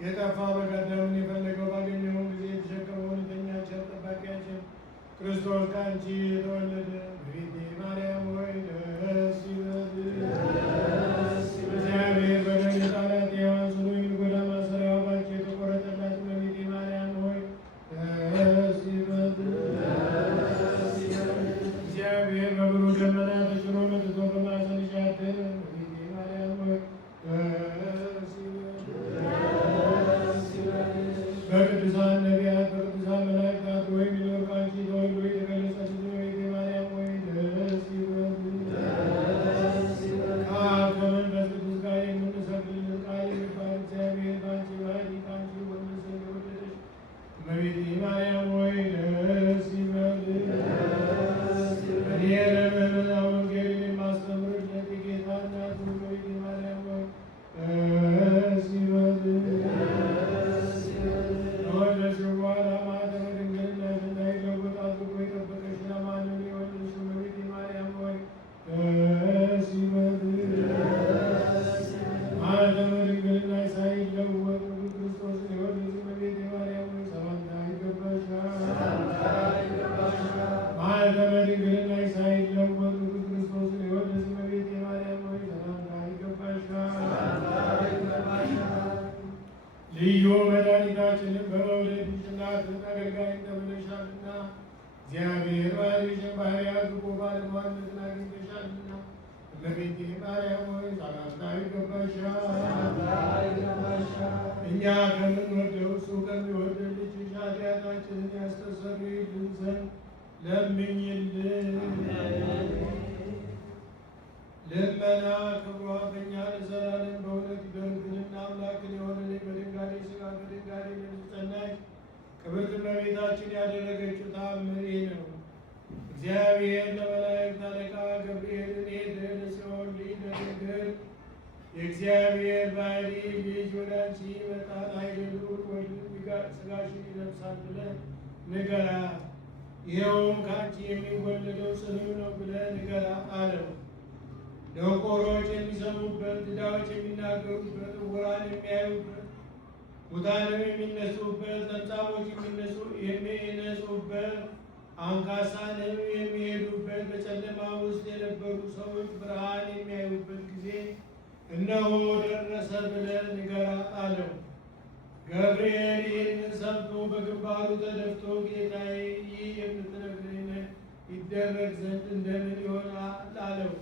የጠፋ በቀደምን የፈለገው ባገኘውን ጊዜ የተሸከመውን እውነተኛ ቸር ጠባቂያችን ክርስቶስ ከአንቺ የተወለደ እመቤቴ ማርያም ሆይ ደስ ይበልሽ። እግዚአብሔር በደል የጣላት ሔዋን ጽኑ የሚጎዳ ማሰሪያዋ ባንቺ የተቆረጠላት እመቤቴ ማርያም ሆይ ደስ ይበልሽ። እግዚአብሔር በብሩህ ደመና ተጭኖ መጥቶ በማኅፀንሽ ያደረ እመቤቴ ማርያም ሆይ ደስ ይበልሽ። በቅዱሳን ነቢያት በቅዱሳን መላእክት ወይ ቢኖር ከአንቺ ተወልዶ የተገለጸች እመቤቴ ማርያም ሆይ ደስ ይበልሽ። ከአብ ከመንፈስ ቅዱስ ጋር የምንሰግድልን ቃል የሚባል እግዚአብሔር በአንቺ ባሕርይ ከአንቺ ወንድ የወለደች እመቤቴ ማርያም ሆይ ደስ ይበልሽ። እኔ ለምእመናን ወንጌልን የማስተምርለት የጌታ እናቱ እመቤቴ ማርያም ሆይ ደስ ይበልሽ። ከወለድሽው በኋላ ማኅተመ ድንግልናሽን እንዳይለወጥ አጥብቆ የጠበቀሽን አማኑኤልን የወለድሽው እመቤቴ ማርያም ሆይ ደስ ይበልሽ። ማኅተመ ድንግልናሽ ሳይለወጥ ክርስቶስን የወለድሽ እመቤቴ ማርያም ሆይ ሰላምታ ይገባሻል። ማኅተመ ድንግልናሽ ሳይለወጥ ክርስቶስን የወለድሽ እመቤቴ ማርያም ሆይ ሰላምታ ይገባሻል። ልዩ መድኃኒታችንን በመውለድሽ እናትን አገልጋይን ተብለሻልና እግዚአብሔር ባሕርይሽን ባሕርይ አድርጎ ባለሟልነትን አግኝተሻልና እመቤቴ ማርያም ሆይ ሰላምታ ይገባሻል። እኛ ከምንወደው እሱ ከሚወደን ልጅሽ ኃጢአታችንን ያስተሰርይልን ዘንድ ለምኝልን። ልመና ክብሯ በእኛ ለዘላለም በእውነት ይደርብንና አምላክን የሆነ በድንጋሌ ሥጋ በድንጋሌ ነፍስ ጸናች ክብርት እመቤታችን ያደረገችው ተአምር ይህ ነው። እግዚአብሔር ለመላእክት አለቃ ገብርኤልን ሄደ ለጽዮን ልጅ ለድንግል የእግዚአብሔር ባሕርይ ልጅ ወደ አንቺ ይመጣል፣ ኃይለ ልዑል ወልድ ሥጋሽን ይለብሳል ብለህ ንገራት፣ ይኸውም ከአንቺ የሚወለደው ጽኑዕ ነው ብለህ ንገራት አለው። ደንቆሮች የሚሰሙበት፣ ድዳዎች የሚናገሩበት፣ ዕውራን የሚያዩበት፣ ሙታንም የሚነሱበት፣ ለምጻሞች የሚነጹበት፣ አንካሳንም የሚሄዱበት፣ በጨለማ ውስጥ የነበሩ ሰዎች ብርሃን የሚያዩበት ጊዜ እነሆ ደረሰ ብለህ ንገራት አለው። ገብርኤል ይህንን ሰምቶ በግንባሩ ተደፍቶ ጌታዬ፣ ይህ የምትነግረኝ ይደረግ ዘንድ እንደምን ይሆናል አለው።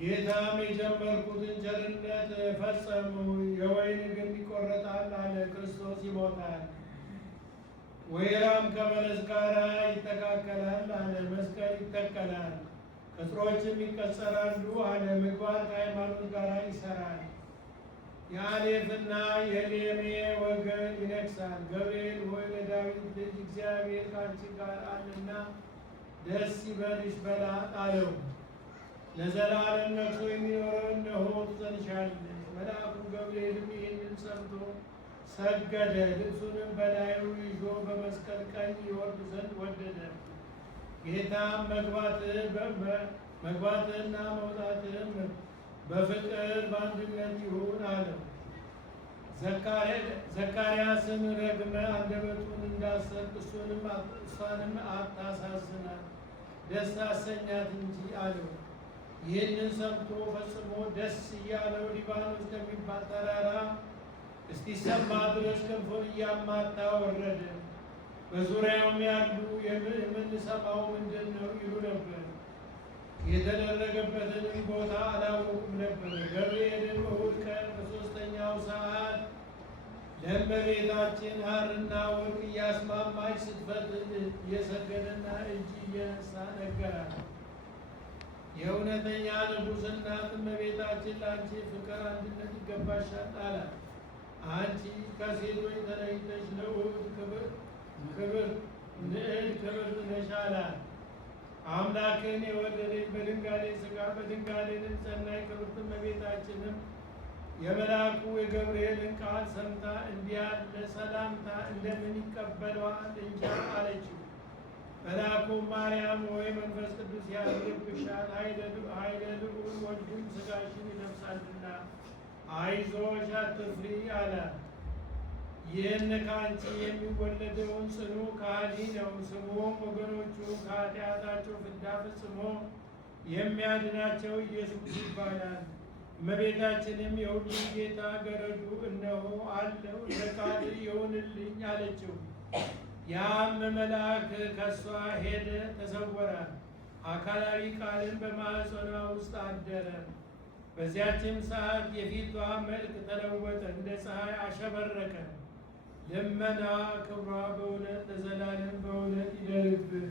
ጌታም የጀመርኩትን ቸርነት ፈጸሙ፣ የወይን ግንድ ይቆረጣል አለ። ክርስቶስ ይሞታል፣ ወይራም ከበለስ ጋር ይተካከላል አለ። መስቀል ይተከላል፣ ቅጥሮችም ይቀጸራሉ አለ። ምግባር ከሃይማኖት ጋር ይሰራል፣ የአሌፍና የሌሜ ወገን ይነግሣል። ገብርኤል ሆይ ለዳዊት ልጅ እግዚአብሔር ከአንቺ ጋር አለና ደስ ይበልሽ በላት አለው። ለዘላለም ነግሶ የሚኖረው እነሆ ትጸንሻለሽ። መልአኩ ገብርኤልም ይህንን ሰምቶ ሰገደ፣ ልብሱንም በላዩ ይዞ በመስቀል ቀኝ ይወርድ ዘንድ ወደደ። ጌታም መግባትህና መውጣትህም በፍቅር በአንድነት ይሁን አለው። ዘካርያስን ረግመህ አንደበቱን እንዳሰርቅ እሷንም አታሳዝናት፣ ደስ አሰኛት እንጂ አለው። ይህንን ሰምቶ ፈጽሞ ደስ እያለው ሊባኖስ ከሚባል ተራራ እስኪሰማ ድረስ ክንፉን እያማታ ወረደ። በዙሪያውም ያሉ የምንሰማው ምንድን ነው ይሉ ነበር። የተደረገበትንም ቦታ አላወቁም ነበር። ገብርኤልም እሑድ ቀን በሦስተኛው ሰዓት ለእመቤታችን ሐርና ወርቅ እያስማማች ስትፈትል እየሰገደና እጅ እየነሳ ነገራት። የእውነተኛ ንጉሥ እናት እመቤታችን ለአንቺ ፍቅር አንድነት ይገባሻል አላት። አንቺ ከሴቶች ተለይተሽ ልዑል ክብርት ነሽ አላት። አምላክን የወለደች በድንጋሌ ሥጋ በድንጋሌ ጸናች ክብርት እመቤታችንም የመልአኩ የገብርኤልን ቃል ሰምታ እንዲህ ያለ ሰላምታ እንደምን ይቀበለዋል እንጃ አለችው። መልአኩም ማርያም ሆይ መንፈስ ቅዱስ ያድርብሻል፣ ኃይለ ልዑል ወልድም ሥጋሽን ይለብሳልና አይዞሽ አትፍሪ አላት። ይህን ከአንቺ የሚወለደውን ጽኑ ከሃሊ ነው። ስሙም ወገኖቹ ከኃጢአታቸው ፍዳ ፈጽሞ የሚያድናቸው ኢየሱስ ይባላል። እመቤታችንም የሁሉ ጌታ ገረዱ እነሆ አለው ለቃል ይሁንልኝ አለችው። ያም መልአክ ከእሷ ሄደ፣ ተሰወረ። አካላዊ ቃልን በማኅፀኗ ውስጥ አደረ። በዚያችም ሰዓት የፊቷ መልክ ተለወጠ፣ እንደ ፀሐይ አሸበረቀ። ልመና ክብሯ በእውነት ለዘላለም በእውነት ይደርብን።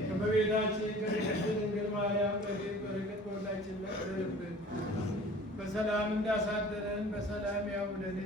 ከእመቤታችን ከቅድስት ድንግል ማርያም ረድኤት በረከት በሁላችን ላይ ይደርብን። በሰላም እንዳሳደረን በሰላም ያውለን።